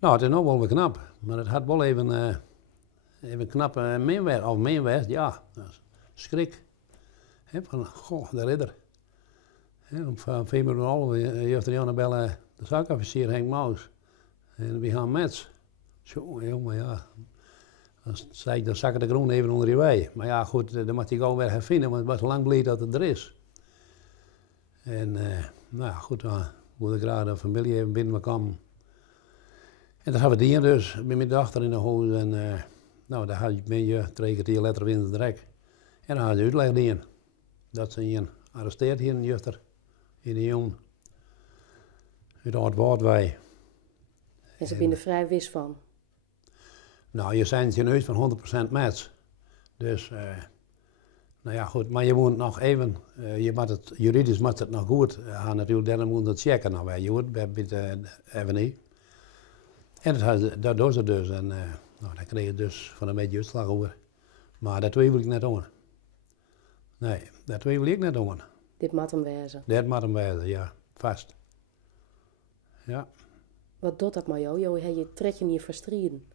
Nou, het is nog wel weer knap, maar het had wel even knap meenwest, ja. Schrik. He, van, goh, de ridder. He, om 4,5 heeft er Janne bellen de zakofficier Henk Maus. En we gaan met. Zo, jongen, ja. Dan zei ik, dan zakken de groen even onder je wei. Maar ja, goed, dan mag hij gewoon weer hervinden, want het was lang blij dat het er is. En, nou ja, goed, dan moet ik graag de familie even binnen me komen. En dan hebben we die dus met mijn dochter in de huis. En nou, daar ben je 3 kwartier later in de drek. En dan had je uitleg die dat ze een arresteerd hier in Jutter, in de jong. Uit Oud-Woudwij. En ze zijn er vrij wis van? Nou, je zijn geen uit van 100% match. Dus, nou ja, goed. Maar je moet nog even, juridisch moet het nog goed gaan natuurlijk. Dan moet het checken nog bij je bij het FNI. En dat doen ze dus. En nou, dan kreeg je dus van een beetje uitslag over. Maar dat twijfel ik net aan. Nee, dat twijfel ik net aan. Dit moet hem wezen? Dit moet hem wezen, ja. Vast. Ja. Wat doet dat met jou? Je trekt je niet verstrieden.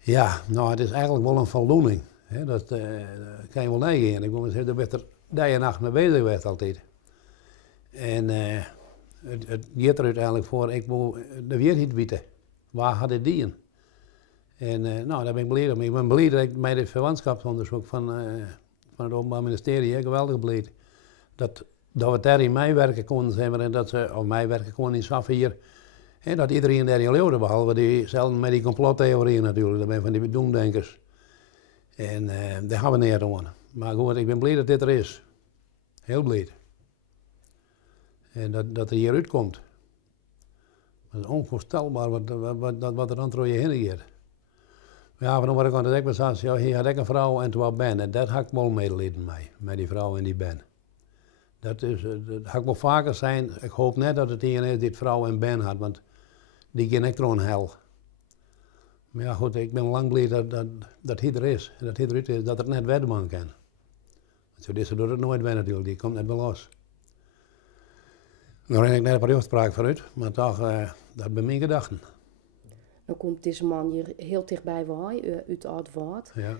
Ja, nou, het is eigenlijk wel een voldoening. Hè? Dat kan je wel neigeren. Ik moet zeggen, daar dag en nacht mee bezig geweest altijd. En het gaat er uiteindelijk voor, ik moet de weerheid weten. Waar had het die in? En nou, daar ben ik blij om. Ik ben blij dat ik bij het verwantschapsonderzoek van het Openbaar Ministerie, geweldig blij, dat we daar in meewerken konden zijn en dat ze, of meewerken konden in SAF hier. En dat iedereen daarin leefde, behalve diezelfde met die complottheorieën natuurlijk, dat ben van die doemdenkers. En daar gaan we neer doen. Maar goed, ik ben blij dat dit er is. Heel blij. En dat er hier uitkomt. Het is onvoorstelbaar wat er dan door je heen gaat. Ja, van wat ik aan het denken was, ja, hier had ik een vrouw en toen ben. En dat had ik wel medelijden mee, met die vrouw en die ben. Dat had ik wel vaker zijn. Ik hoop net dat het een is die vrouw en ben had, want die ging echt gewoon hel. Maar ja, goed, ik ben lang blij dat hij er is. Dat hij eruit is, dat het net wedman kan. Zo is het door het nooit bij natuurlijk, die komt net bij los. Daar heb ik net een paar uitspraken vooruit, maar toch, dat ben mijn gedachten. Dan komt deze man hier heel dichtbij bij, uit Oud-Woud. Ja.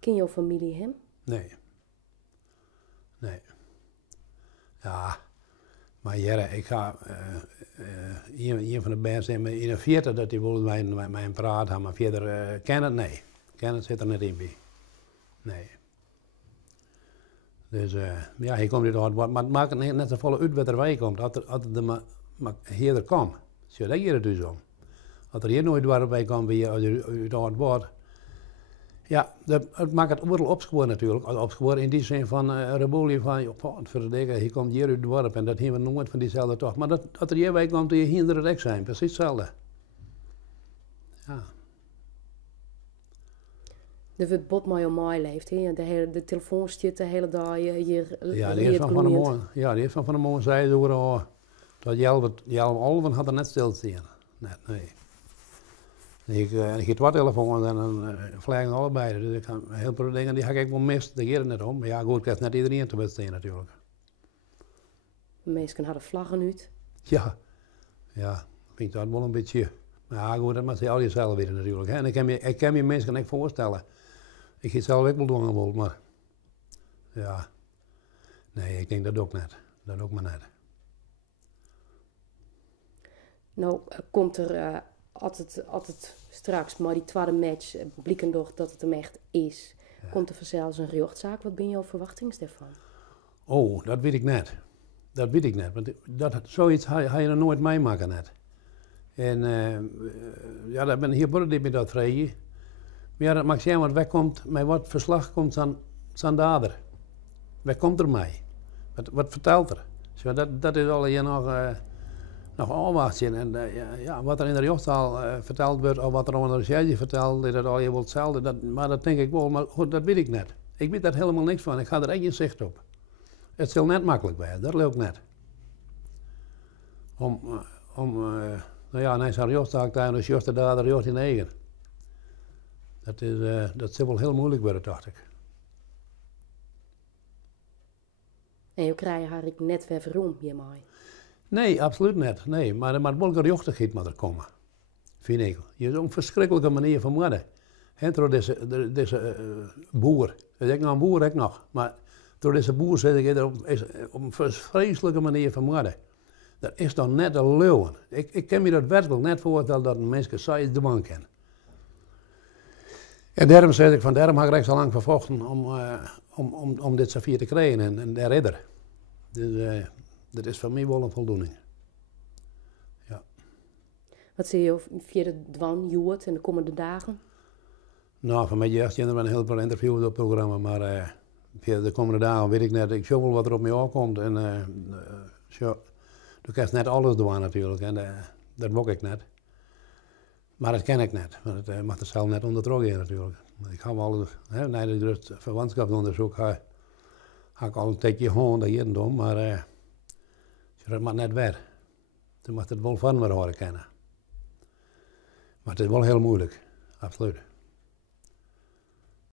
Ken jouw familie hem? Nee. Nee. Ja, maar Jerry, ik ga, een van de bands in de 40 dat hij wil met mij praten, maar verder Kenneth, nee. Kenneth zit er net in bij. Nee. Dus ja, hij komt uit Oud-Woud, maar het maakt net zo volle uit wat erbij komt. Als het er maar hier komt, zie je dat dus om. Als er hier nooit waar bij komt wie uit Oud-Woud. Ja, het maakt het overal opschoren natuurlijk. Opschoren in die zin van rebellie van, verdikken, hier komt hier uit het dorp en dat hebben we nooit van diezelfde toch. Maar dat er hierbij komt, die hier in de rek zijn, precies hetzelfde. Ja. Er wordt bot mij om mij leeft, hè? De telefoon zit de hele dag hier. Ja, die heeft van de morgen zei ze dat Jelve Olven had er net stilstaan. Nee. Ik heb wat telefoons en dan vliegen allebei. Dus ik ga heel veel dingen die ga ik wel mist, daar gaat het net om. Maar ja, goed, ik heb net iedereen te bestaan natuurlijk. Mensen hadden vlaggen uit. Ja, ik vind dat wel een beetje. Maar ja, goed, dat moet je al jezelf weten natuurlijk. Hè. En ik kan me mensen niet voorstellen. Ik ga het zelf ook wel doen, maar ja, nee, ik denk dat ook net. Dat ook maar net. Nou, komt er altijd straks, maar die tweede match, blikken toch dat het hem echt is. Ja. Komt er vanzelfs een rechtszaak? Wat ben jouw verwachtingen daarvan? Oh, dat weet ik net. Dat weet ik net, want zoiets ga je er nooit meemaken net. En ja, dat ben hier worden met dat vrije. Maar ja, dat mag zijn wat wegkomt, met wat verslag komt zijn dader. Wat komt er mee? Wat vertelt er? Zo, dat is al hier nog afwachten. En ja, wat er in de rechtszaal verteld wordt, of wat er onder de recherche vertelt, is dat al je wel hetzelfde. Maar dat denk ik wel, maar goed, dat weet ik net. Ik weet daar helemaal niks van, ik ga er echt geen zicht op. Het zal net makkelijk bij, dat lukt net. Nou ja, na zijn rechtszaak daar is juist de dader juist in eigen. Dat zal wel heel moeilijk worden, dacht ik. En je krijgt haar net weer waarom hiermee? Nee, absoluut niet. Nee, maar de wel gerechtigheid moet er komen. vind ik. Je is een verschrikkelijke manier van worden. En door deze boer, dus ik nog een boer, ik nog, maar door deze boer zit ik op een vreselijke manier van worden. Dat is dan net een leeuwen. Ik kan me dat werkelijk net voorstellen dat een mens zoiets de man kan. En daarom zeg ik, daarom heb ik zo lang vervochten om dit Safir te krijgen en de ridder. Dus dat is voor mij wel een voldoening. Ja. Wat zie je via de dwan, Joert, in de komende dagen? Nou, van mij juist er een heel veel interviews op het programma, maar via de komende dagen weet ik net, ik zie wel wat er op mij aankomt. En je krijgt net alles doen natuurlijk, en dat mag ik net. Maar dat ken ik net, want het mag er zelf net onder drogen natuurlijk. Ik ga wel alles, na het verwantschapsonderzoek ga ik al een tijdje gewoon dat hier doen, maar dat mag net weer. Dan mag het wel van me horen kennen. Maar het is wel heel moeilijk, absoluut.